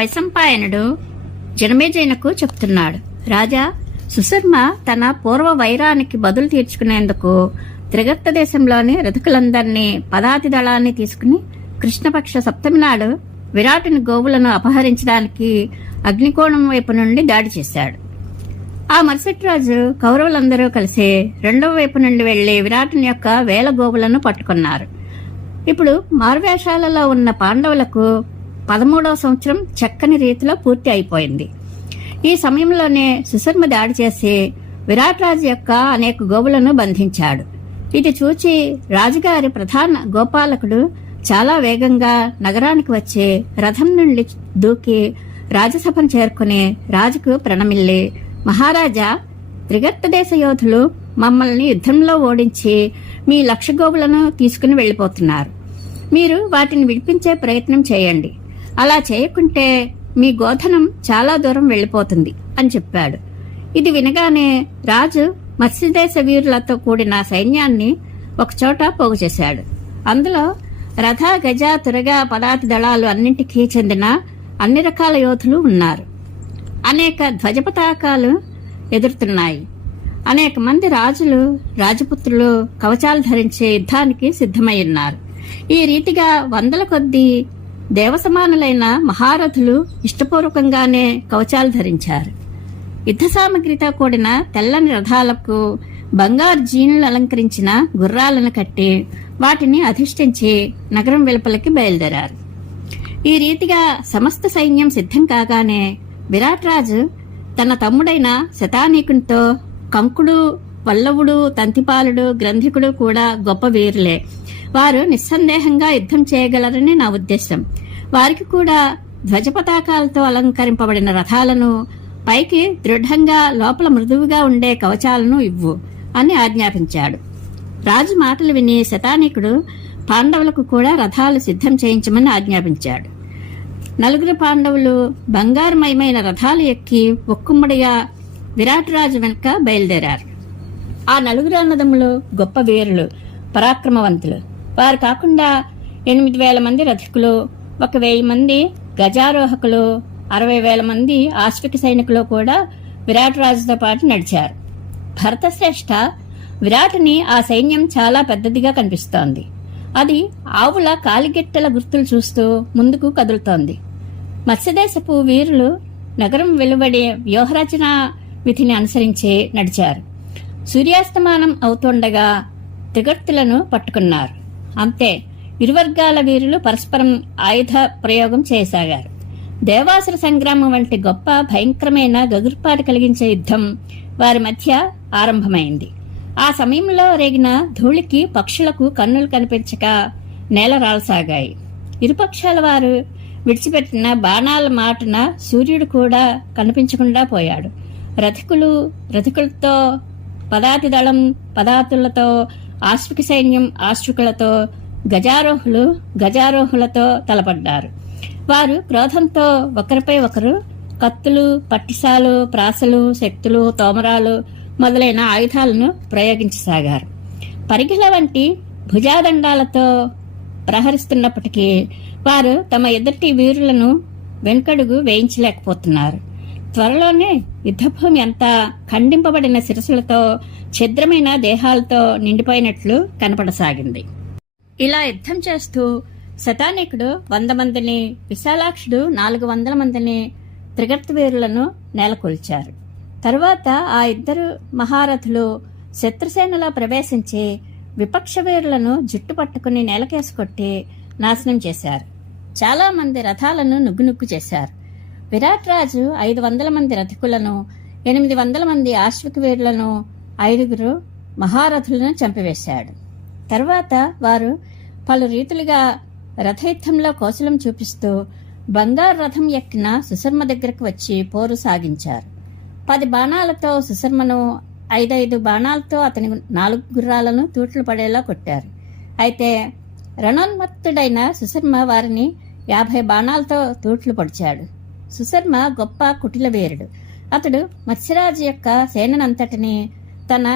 వైశంపాయనుడు జనమేజయునకు చెప్తున్నాడు. రాజా, సుశర్మ తన పూర్వ వైరానికి బదులు తీర్చుకునేందుకు త్రిగర్త దేశంలోని రథకులందరినీ పదాతి దళాన్ని తీసుకుని కృష్ణపక్ష సప్తమి నాడు విరాటుని గోవులను అపహరించడానికి అగ్నికోణం వైపు నుండి దాడి చేశాడు. ఆ మరుసటి రోజు కౌరవులందరూ కలిసి రెండవ వైపు నుండి వెళ్లి విరాటుని యొక్క 1000 గోవులను పట్టుకున్నారు. ఇప్పుడు మారువేషాలలో ఉన్న పాండవులకు 13వ సంవత్సరం చక్కని రీతిలో పూర్తి అయిపోయింది. ఈ సమయంలోనే సుశర్మ దాడి చేసి విరాట్ రాజు యొక్క అనేక గోవులను బంధించాడు. ఇది చూచి రాజుగారి ప్రధాన గోపాలకుడు చాలా వేగంగా నగరానికి వచ్చి రథం నుండి దూకి రాజసభను చేరుకుని రాజుకు ప్రణమిల్లి, మహారాజా, త్రిగర్త దేశ యోధులు మమ్మల్ని యుద్ధంలో ఓడించి మీ 1,00,000 గోవులను తీసుకుని వెళ్లిపోతున్నారు. మీరు వాటిని విడిపించే ప్రయత్నం చేయండి. అలా చేయకుంటే మీ గోధనం చాలా దూరం వెళ్లిపోతుంది అని చెప్పాడు. ఇది వినగానే రాజు మత్స్యదేశ వీరులతో కూడిన సైన్యాన్ని ఒకచోట పోగు చేశాడు. అందులో రథ, గజ, తురగ, పదాతి దళాలు అన్నింటికీ చెందిన అన్ని రకాల యోధులు ఉన్నారు. అనేక ధ్వజపతాకాలు ఎదురుతున్నాయి. అనేక మంది రాజులు, రాజపుత్రులు కవచాలు ధరించి యుద్ధానికి సిద్ధమై ఉన్నారు. ఈ రీతిగా 100ల కొద్దీ దేవసమానులైన మహారథులు ఇష్టపూర్వకంగానే కవచాలు ధరించారు. యుద్ధ సామగ్రితో కూడిన తెల్లని రథాలకు బంగారు జీనులు అలంకరించిన గుర్రాలను కట్టి వాటిని అధిష్ఠించి నగరం వెలుపలికి బయలుదేరారు. ఈ రీతిగా సమస్త సైన్యం సిద్ధం కాగానే విరాట్ రాజు తన తమ్ముడైన శతానీకునితో, కంకుడు, పల్లవుడు, తంతిపాలుడు, గ్రంథికుడు కూడా గొప్ప వీరులే. వారు నిస్సందేహంగా యుద్ధం చేయగలరని నా ఉద్దేశం. వారికి కూడా ధ్వజపతాకాలతో అలంకరింపబడిన రథాలను, పైకి దృఢంగా లోపల మృదువుగా ఉండే కవచాలను ఇవ్వు అని ఆజ్ఞాపించాడు. రాజు మాటలు విని శతానీకుడు పాండవులకు కూడా రథాలు సిద్ధం చేయించమని ఆజ్ఞాపించాడు. 4 పాండవులు బంగారుమయమైన రథాలు ఎక్కి ఒక్కుమ్మడిగా విరాట్ రాజు వెనుక బయలుదేరారు. ఆ 4 అన్నదమ్ములు గొప్ప వీరులు, పరాక్రమవంతులు. వారు కాకుండా 8,000 మంది రథికులు, 1,000 మంది గజారోహకులు, 60,000 మంది ఆశ్విక సైనికులు కూడా విరాట్ రాజుతో పాటు నడిచారు. భరతశ్రేష్ఠ, విరాటుని ఆ సైన్యం చాలా పెద్దదిగా కనిపిస్తోంది. అది ఆవుల కాలిగెట్టెల గుర్తులు చూస్తూ ముందుకు కదులుతోంది. మత్స్యదేశపు వీరులు నగరం వెలువడే వ్యూహరచన విధిని అనుసరించి నడిచారు. సూర్యాస్తమానం అవుతుండగా త్రిగర్తులను పట్టుకున్నారు. అంతే, ఇరువర్గాల వీరులు పరస్పరం ఆయుధ ప్రయోగం చేయసాగారు. దేవాసుర సంగ్రామం వంటి గొప్ప భయంకరమైన గగుర్పాటు కలిగించే యుద్ధం వారి మధ్య ఆరంభమైంది. ఆ సమయంలో రేగిన ధూళికి పక్షులకు కన్నులు కనిపించక నేల రాల్సాగాయి. ఇరుపక్షాల వారు విడిచిపెట్టిన బాణాల మాటున సూర్యుడు కూడా కనిపించకుండా పోయాడు. రథికులతో, పదాతి దళం పదాతులతో, ఆశ్విక సైన్యం ఆశ్వికులతో, గజారోహులతో తలపడ్డారు. వారు క్రోధంతో ఒకరిపై ఒకరు కత్తులు, పట్టిసాలు, ప్రాసలు, శక్తులు, తోమరాలు మొదలైన ఆయుధాలను ప్రయోగించసాగారు. పరిగెల వంటి భుజాదండాలతో ప్రహరిస్తున్నప్పటికీ వారు తమ ఎదుటి వీరులను వెనుకడుగు వేయించలేకపోతున్నారు. త్వరలోనే యుద్ధభూమి అంతా ఖండింపబడిన శిరసులతో, ఛిద్రమైన దేహాలతో నిండిపోయినట్లు కనపడసాగింది. ఇలా యుద్ధం చేస్తూ శతానీకుడు 100 మందిని, విశాలాక్షుడు 400 మందిని త్రిగర్త వీరులను నేలకొల్చారు. తరువాత ఆ 2 మహారథులు శత్రుసేనలో ప్రవేశించి విపక్ష వీరులను జుట్టు పట్టుకుని నేలకేసుకొట్టి నాశనం చేశారు. చాలా మంది రథాలను నుగ్గునుగ్గు చేశారు. విరాట్ రాజు 500 మంది రథికులను, 800 మంది ఆశ్విక వీరులను, 5 మహారథులను చంపివేశాడు. తరువాత వారు పలు రీతులుగా రథయుద్ధంలో కౌశలం చూపిస్తూ బంగారు రథం ఎక్కిన సుశర్మ దగ్గరకు వచ్చి పోరు సాగించారు. 10 బాణాలతో సుశర్మను, 5 బాణాలతో అతని 4 గుర్రాలను తూట్లు పడేలా కొట్టారు. అయితే రణోన్మత్తుడైన సుశర్మ వారిని 50 బాణాలతో తూట్లు పొడిచాడు. సుశర్మ గొప్ప కుటిల వీరుడు. అతడు మత్స్యరాజు యొక్క సేనంతటిని తన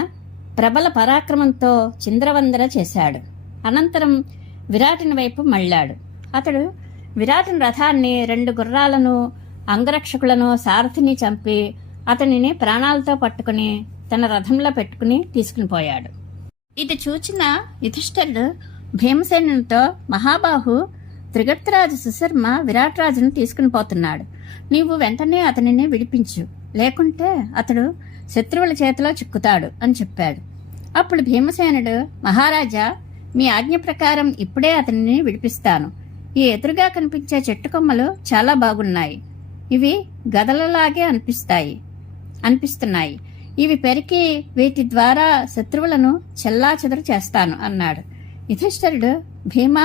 ప్రబల పరాక్రమంతో చింద్రవందర చేశాడు. అనంతరం విరాటుని వైపు మళ్ళాడు. అతడు విరాటుని రథాన్ని 2 గుర్రాలను అంగరక్షకులను సారథిని చంపి అతనిని ప్రాణాలతో పట్టుకుని తన రథంలో పెట్టుకుని తీసుకుని పోయాడు. ఇది చూచిన యుధిష్ఠిరుడు భీమసేనునితో, మహాబాహు, త్రిగర్తరాజు సుశర్మ విరాటరాజును తీసుకుని పోతున్నాడు. నీవు వెంటనే అతనిని విడిపించు, లేకుంటే అతడు శత్రువుల చేతిలో చిక్కుతాడు అని చెప్పాడు. అప్పుడు భీమసేనుడు, మహారాజా, మీ ఆజ్ఞ ప్రకారం ఇప్పుడే అతనిని విడిపిస్తాను. ఈ ఎదురుగా కనిపించే చెట్టు కొమ్మలు చాలా బాగున్నాయి. ఇవి గదలలాగే అనిపిస్తున్నాయి. ఇవి పెరికి వీటి ద్వారా శత్రువులను చెల్లాచెదరు చేస్తాను అన్నాడు. యుధిష్ఠిరుడు, భీమా,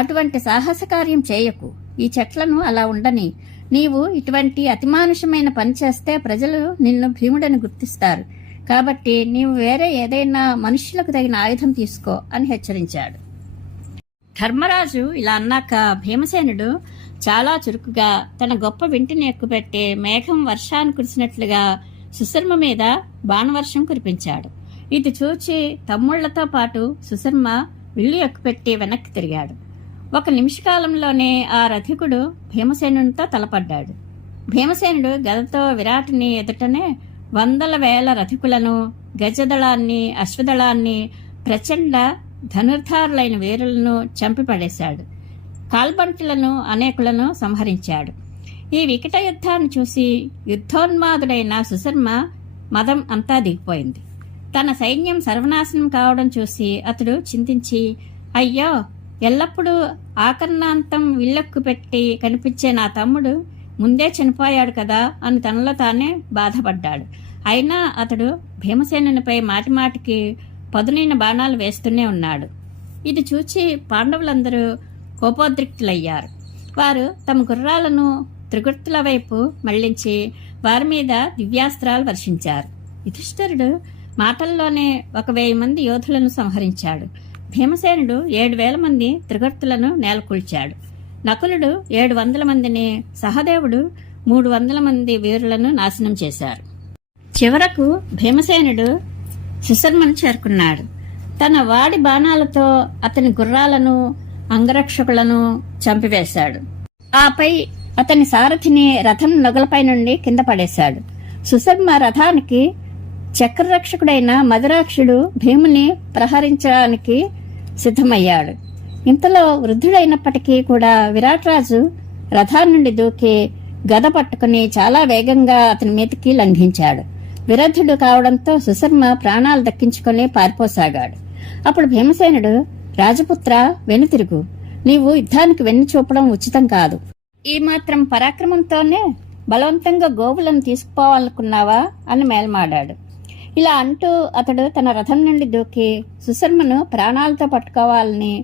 అటువంటి సాహస కార్యం చేయకు. ఈ చెట్లను అలా ఉండని. నీవు ఇటువంటి అతిమానుషమైన పని చేస్తే ప్రజలు నిన్ను భీముడని గుర్తిస్తారు. కాబట్టి నీవు వేరే ఏదైనా మనుష్యులకు తగిన ఆయుధం తీసుకో అని హెచ్చరించాడు. ధర్మరాజు ఇలా అన్నాక భీమసేనుడు చాలా చురుకుగా తన గొప్ప వింటిని ఎక్కుపెట్టి మేఘం వర్షాన్ని కురిసినట్లుగా సుశర్మ మీద బాణవర్షం కురిపించాడు. ఇది చూచి తమ్ముళ్లతో పాటు సుశర్మ విల్లు ఎక్కుపెట్టి వెనక్కి తిరిగాడు. 1 నిమిషకాలంలోనే ఆ రథికుడు భీమసేనునితో తలపడ్డాడు. భీమసేనుడు గదతో విరాటుని ఎదుటనే 100,000 రథికులను, గజదళాన్ని, అశ్వదళాన్ని, ప్రచండ ధనుర్ధారులైన వీరులను చంపి పడేశాడు. కాల్బంటులను అనేకులను సంహరించాడు. ఈ వికట యుద్ధాన్ని చూసి యుద్ధోన్మాదుడైన సుశర్మ మదం అంతా దిగిపోయింది. తన సైన్యం సర్వనాశనం కావడం చూసి అతడు చింతించి, అయ్యో, ఎల్లప్పుడూ ఆకర్ణాంతం విల్లక్కు పెట్టి కనిపించే నా తమ్ముడు ముందే చనిపోయాడు కదా అని తనలో తానే బాధపడ్డాడు. అయినా అతడు భీమసేనునిపై మాటిమాటికి పదునైన బాణాలు వేస్తూనే ఉన్నాడు. ఇది చూచి పాండవులందరూ కోపోద్రిక్తులయ్యారు. వారు తమ గుర్రాలను త్రిగుర్తుల వైపు మళ్లించి వారి మీద దివ్యాస్త్రాలు వర్షించారు. యుధిష్ఠిరుడు మాటల్లోనే 1,000 మంది యోధులను సంహరించాడు. భీమసేనుడు 7,000 మంది త్రిగుర్తులను నేలకూల్చాడు. నకులుడు 700 మందిని, సహదేవుడు 300 మంది వీరులను నాశనం చేశారు. చివరకు భీమసేనుడు సుశర్మను చేరుకున్నాడు. తన వాడి బాణాలతో అతని గుర్రాలను, అంగరక్షకులను చంపివేశాడు. ఆపై అతని సారథిని రథం నొగలపై నుండి కింద పడేశాడు. సుశర్మ రథానికి చక్రరక్షకుడైన మధురాక్షుడు భీముని ప్రహరించడానికి సిద్ధమయ్యాడు. ఇంతలో వృద్ధుడైనప్పటికీ కూడా విరాటరాజు రథాన్ని నుండి దూకి గద పట్టుకుని చాలా వేగంగా అతని మీదకి లంఘించాడు. విరద్ధుడు కావడంతో సుశర్మ ప్రాణాలు దక్కించుకుని పారిపోసాగాడు. అప్పుడు భీమసేనుడు, రాజపుత్ర, వెనుతిరుగు. నీవు యుద్ధానికి వెన్ను చూపడం ఉచితం కాదు. ఈ మాత్రం పరాక్రమంతోనే బలవంతంగా గోవులను తీసుకుపోవాలనుకున్నావా అని మేల్మాడాడు. ఇలా అంటూ అతడు తన రథం నుండి దూకి సుశర్మను ప్రాణాలతో పట్టుకోవాలని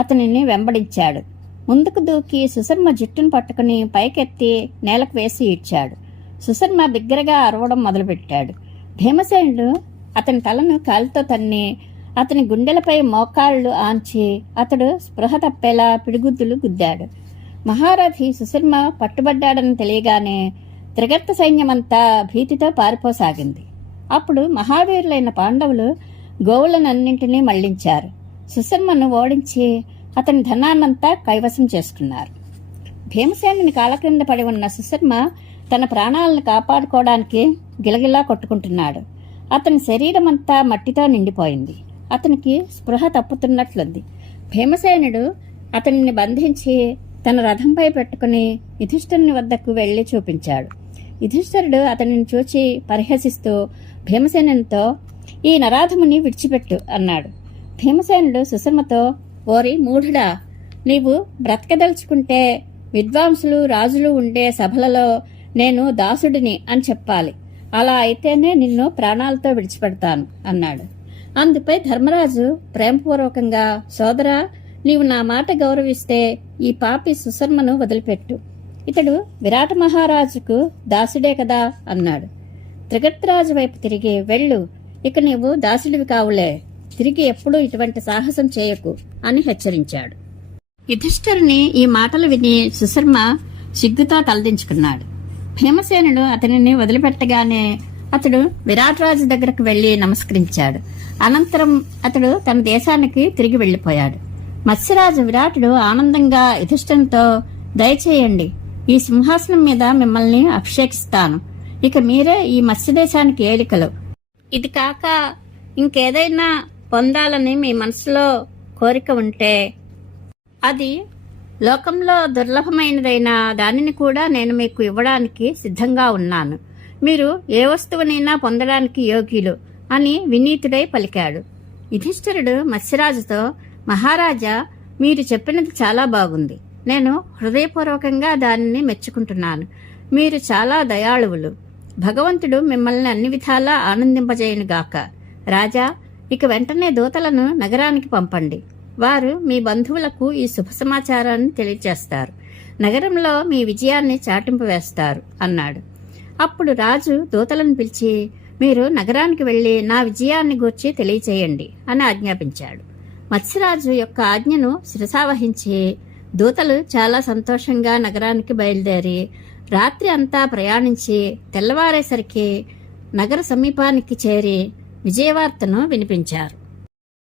అతనిని వెంబడించాడు. ముందుకు దూకి సుశర్మ జుట్టును పట్టుకుని పైకెత్తి నేలకు వేసి ఈడ్చాడు. సుశర్మ బిగ్గరగా అరవడం మొదలుపెట్టాడు. భీమసేనుడు అతని తలను కాలితో తన్ని అతని గుండెలపై మోకాళ్లు ఆంచి అతడు స్పృహ తప్పేలా పిడిగుద్దులు గుద్దాడు. మహారథి సుశర్మ పట్టుబడ్డాడని తెలియగానే త్రిగర్త సైన్యమంతా భీతితో పారిపోసాగింది. అప్పుడు మహావీరులైన పాండవులు గోవులనన్నింటినీ మళ్లించారు. సుశర్మను ఓడించి అతని ధనాన్నంతా కైవసం చేసుకున్నారు. భీమసేనుని కాళ్ళ క్రింద పడి ఉన్న సుశర్మ తన ప్రాణాలను కాపాడుకోవడానికి గిలగిలా కొట్టుకుంటున్నాడు. అతని శరీరమంతా మట్టితో నిండిపోయింది. అతనికి స్పృహ తప్పుతున్నట్లుంది. భీమసేనుడు అతనిని బంధించి తన రథంపై పెట్టుకుని యుధిష్ఠిరుని వద్దకు వెళ్లి చూపించాడు. యుధిష్ఠిరుడు అతనిని చూచి పరిహసిస్తూ భీమసేనునితో, ఈ నరాధముని విడిచిపెట్టు అన్నాడు. భీమసేనుడు సుశర్మతో, ఓరి మూఢుడా, నీవు బ్రతకదలుచుకుంటే విద్వాంసులు, రాజులు ఉండే సభలలో నేను దాసుడిని అని చెప్పాలి. అలా అయితేనే నిన్ను ప్రాణాలతో విడిచిపెడతాను అన్నాడు. అందుపై ధర్మరాజు ప్రేమపూర్వకంగా, సోదరా, నీవు నా మాట గౌరవిస్తే ఈ పాపి సుశర్మను వదిలిపెట్టు. ఇతడు విరాట మహారాజుకు దాసుడే కదా అన్నాడు. త్రిగర్తరాజు వైపు తిరిగి, వెళ్ళు, ఇక నీవు దాసుడివి కావులే, తిరిగి ఎప్పుడూ ఇటువంటి సాహసం చేయకు అని హెచ్చరించాడు. యుధిష్ఠిరుని ఈ మాటలు విని సుశర్మ సిగ్గుతో తలదించుకున్నాడు. భీమసేనుడు అతనిని వదిలిపెట్టగానే అతడు విరాటరాజు దగ్గరకు వెళ్లి నమస్కరించాడు. అనంతరం అతడు తన దేశానికి తిరిగి వెళ్లిపోయాడు. మత్స్యరాజు విరాటుడు ఆనందంగా యుధిష్ఠిరునితో, దయచేయండి, ఈ సింహాసనం మీద మిమ్మల్ని అభిషేకిస్తాను. ఇక మీరే ఈ మత్స్యదేశానికి ఏలికలు. ఇది కాక ఇంకేదైనా పొందాలని మీ మనసులో కోరిక ఉంటే అది లోకంలో దుర్లభమైనదైన దానిని కూడా నేను మీకు ఇవ్వడానికి సిద్ధంగా ఉన్నాను. మీరు ఏ వస్తువునైనా పొందడానికి యోగ్యులు అని వినీతుడై పలికాడు. యుధిష్ఠిరుడు మత్స్యరాజుతో, మహారాజా, మీరు చెప్పినది చాలా బాగుంది. నేను హృదయపూర్వకంగా దానిని మెచ్చుకుంటున్నాను. మీరు చాలా దయాళువులు. భగవంతుడు మిమ్మల్ని అన్ని విధాలా ఆనందింపజేయునుగాక. రాజా, ఇక వెంటనే దూతలను నగరానికి పంపండి. వారు మీ బంధువులకు ఈ శుభ సమాచారాన్ని తెలియజేస్తారు. నగరంలో మీ విజయాన్ని చాటింపు వేస్తారు అన్నాడు. అప్పుడు రాజు దూతలను పిలిచి, మీరు నగరానికి వెళ్లి నా విజయాన్ని గూర్చి తెలియచేయండి అని ఆజ్ఞాపించాడు. మత్స్యరాజు యొక్క ఆజ్ఞను శిరసావహించి దూతలు చాలా సంతోషంగా నగరానికి బయలుదేరి రాత్రి అంతా ప్రయాణించి తెల్లవారేసరికి నగర సమీపానికి చేరి విజయవార్తను వినిపించారు.